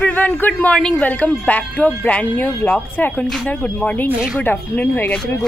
Everyone good morning welcome back to a brand new blog. So এখন কিন্তু আর good morning নেই, good afternoon হয়ে গেছে, আমি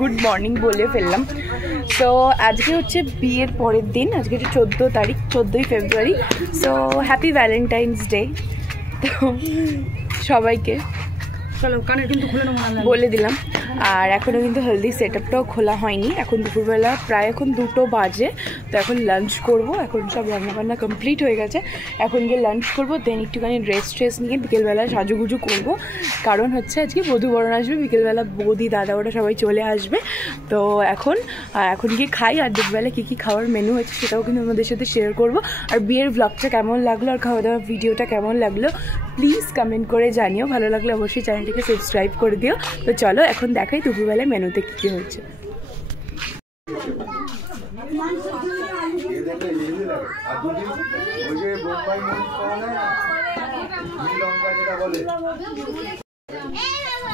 গুড মর্নিং বলে ফেললাম। সো আজকে হচ্ছে বিয়ের পরের দিন, আজকে হচ্ছে 14 তারিখ, 14ই ফেব্রুয়ারি। সো হ্যাপি ভ্যালেন্টাইন্স ডে তো সবাইকে বলে দিলাম। আর এখনও কিন্তু হেলদি সেট আপটাও খোলা হয়নি, এখন দুপুরবেলা প্রায় এখন 2টো বাজে। তো এখন লাঞ্চ করব, এখন সব রান্নাবান্না কমপ্লিট হয়ে গেছে, এখন গিয়ে লাঞ্চ করবো। দেন একটুখানি ড্রেস নিয়ে বিকেলবেলা সাজুগুজু করব, কারণ হচ্ছে আজকে বধূবরণ আসবে, বিকেলবেলা বৌদি দাদা ওরা সবাই চলে আসবে। তো এখন গিয়ে খাই, আর দুপুরবেলা কী কী খাওয়ার মেনু হয়েছে সেটাও কিন্তু আমাদের সাথে শেয়ার করব। আর বিয়ের ব্লগটা কেমন লাগলো আর খাওয়া দাওয়ার ভিডিওটা কেমন লাগলো প্লিজ কমেন্ট করে জানিও, ভালো লাগলে অবশ্যই চ্যানেলটিকে সাবস্ক্রাইব করে দিও। তো চলো এখন দেখাই দুপুরবেলায় মেনুতে কী কী হয়েছে।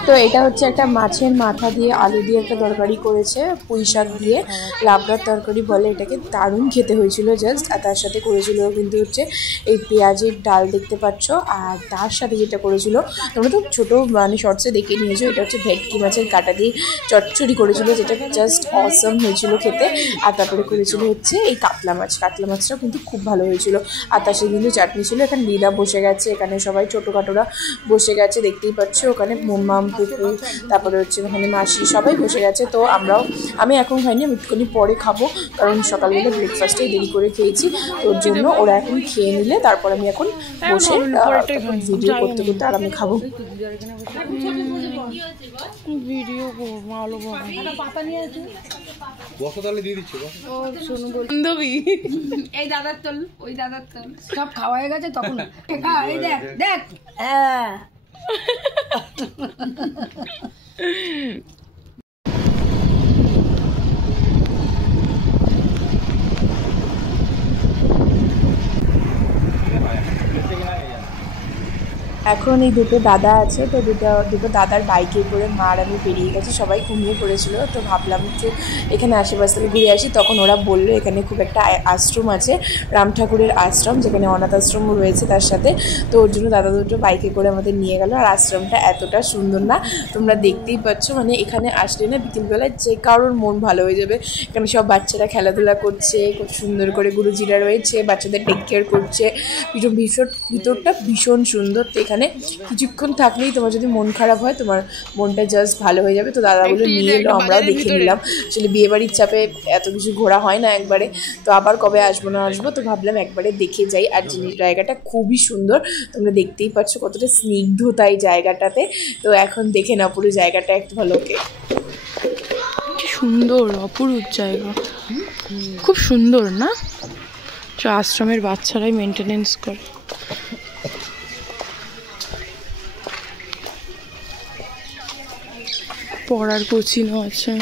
তো এটা হচ্ছে একটা মাছের মাথা দিয়ে আলু দিয়ে একটা তরকারি করেছে, পুঁই শাক দিয়ে লাবড়ার তরকারি বলে এটাকে, দারুণ খেতে হয়েছিল জাস্ট। আর তার সাথে করেছিল কিন্তু হচ্ছে এই পেঁয়াজের ডাল দেখতে পাচ্ছ, আর তার সাথে যেটা করেছিল তোমরা তো ছোটো মানে শর্টসে দেখে নিয়েছো, এটা হচ্ছে ভেটকি মাছের কাঁটা দিয়ে চচ্চড়ি করেছিল, যেটা জাস্ট অসম হয়েছিল খেতে। আর তারপরে করেছিল হচ্ছে এই কাতলা মাছটাও কিন্তু খুব ভালো হয়েছিল। আর তার সাথে কিন্তু চাটনি ছিল। এখানে দিদা বসে গেছে, এখানে সবাই ছোটোখাটোরা বসে গেছে দেখতেই পাচ্ছ, ওখানে মোম্মাম পুকু তারপরে হচ্ছে ওখানে মাসি সবাই বসে গেছে। তো আমি এখন খাইনি, আমি একটুখানি পরে খাবো, কারণ সকালবেলা ব্রেকফাস্টে দেরি করে খেয়েছি। তোর জন্য ওরা এখন খেয়ে নিলে তারপর আমি এখন বসে ভিডিও করতে করতে আর আমি খাবো। ভিডিও এই দাদার তল ওই দাদার তল সব খাওয়া হয়ে গেছে তখন দেখ হ্যাঁ এখন এই দুটো দাদা আছে, তো দুটো দাদার বাইকে করে মা আর আমি বেরিয়ে গেছি, সবাই ঘুমিয়ে পড়েছিল। তো ভাবলাম একটু এখানে আশেপাশ থেকে ঘুরে আসি। তখন ওরা বললো এখানে খুব একটা আশ্রম আছে, রাম ঠাকুরের আশ্রম, যেখানে অনাথ আশ্রমও রয়েছে তার সাথে। তো ওর জন্য দাদা দুটো বাইকে করে আমাদের নিয়ে গেল। আর আশ্রমটা এতটা সুন্দর না, তোমরা দেখতেই পাচ্ছ, মানে এখানে আসলে না বিকেলবেলায় যে কারোর মন ভালো হয়ে যাবে। এখানে সব বাচ্চারা খেলাধুলা করছে, খুব সুন্দর করে গুরুজিরা রয়েছে, বাচ্চাদের টেক কেয়ার করছে, ভিতরটা ভীষণ সুন্দর। তো এখানে কিছুক্ষণ থাকলেই তোমার যদি মন খারাপ হয়, তোমার মনটা জাস্ট ভালো হয়ে যাবে। তো দাদাগুলো নিয়ে এলো, আমরাও দেখে নিলাম। আসলে বিয়েবাড়ির চাপে এত কিছু ঘোরা হয় না একবারে, তো আবার কবে আসবো না আসবো, তো ভাবলাম একবারে দেখে যাই। আর জায়গাটা খুবই সুন্দর, তোমরা দেখতেই পাচ্ছ কতটা স্নিগ্ধতা এই জায়গাটাতে। তো এখন দেখে না পুরো জায়গাটা একটু ভালো, সুন্দর অপরূপ জায়গা, খুব সুন্দর না? আশ্রমের বাচ্চারাই মেনটেনেন্স করে। পড়ার কোচিংও আছে।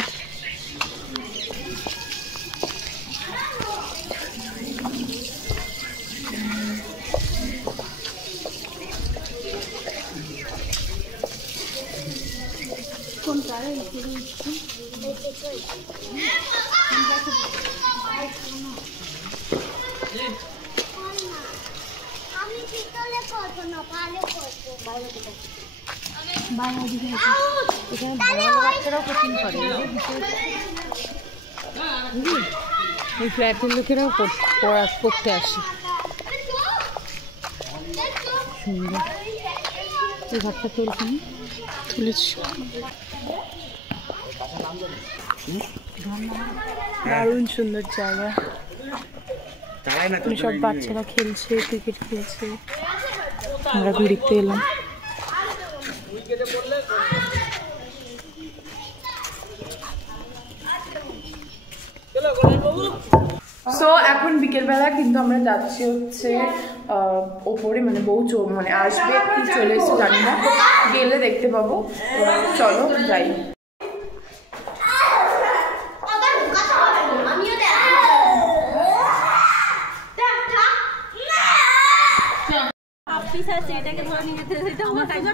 এই ফ্ল্যাটের লোকেরাও পড়া করতে আসে। সুন্দর এই ঘরটা তুলেছি, দারুণ সুন্দর জায়গা। সব বাচ্চারা খেলছে, ক্রিকেট খেলছে, আমরা ঘুরতে এলাম। সো এখন বিকেলবেলা কিন্তু আমরা যাচ্ছি হচ্ছে ওপরে, মানে বউ মানে আসবে কি চলে এসে জানি না, গেলে দেখতে পাবো। চলো যাই। এটাকে ধরে নিয়ে যেতে সেটা আমার টাইম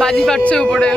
বাজি ফাটছে উপরে।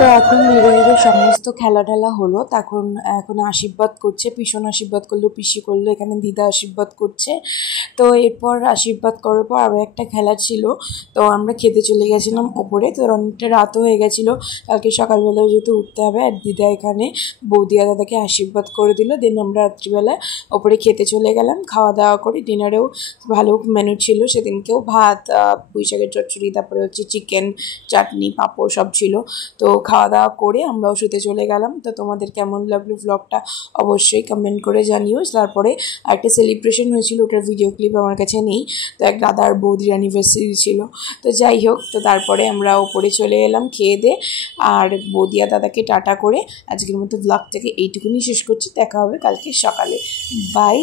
তো এখন মেয়েদের সমস্ত খেলা টেলা হলো, তখন এখন আশীর্বাদ করছে, পিছন আশীর্বাদ করলো, পিসি করলো, এখানে দিদা আশীর্বাদ করছে। তো এরপর আশীর্বাদ করার পর আরও একটা খেলা ছিল, তো আমরা খেতে চলে গেছিলাম ওপরে। তো অনেকটা রাতও হয়ে গেছিলো, কালকে সকালবেলাও যেহেতু উঠতে হবে। আর দিদা এখানে বৌদি আর দাদাকে আশীর্বাদ করে দিল। দেন আমরা রাত্রিবেলা ওপরে খেতে চলে গেলাম। খাওয়া দাওয়া করে ডিনারেও ভালো মেনু ছিল সেদিনকেও, ভাত, পুঁই শাকের চচ্চড়ি, তারপরে হচ্ছে চিকেন, চাটনি, পাঁপড় সব ছিল। তো খাওয়া দাওয়া করে আমরাও শুতে চলে গেলাম। তো তোমাদের কেমন লাগলো ব্লগটা অবশ্যই কমেন্ট করে জানিও। তারপরে একটা সেলিব্রেশন হয়েছিল, ওটার ভিডিও ক্লিপ আমার কাছে নেই। তো এক দাদার বৌদির অ্যানিভার্সারি ছিল। তো যাই হোক, তো তারপরে আমরা ওপরে চলে এলাম খেয়ে দিয়ে। আর বৌদি আর দাদাকে টাটা করে আজকের মতো ব্লগটাকে এইটুকুনি শেষ করছি। দেখা হবে কালকে সকালে। বাই।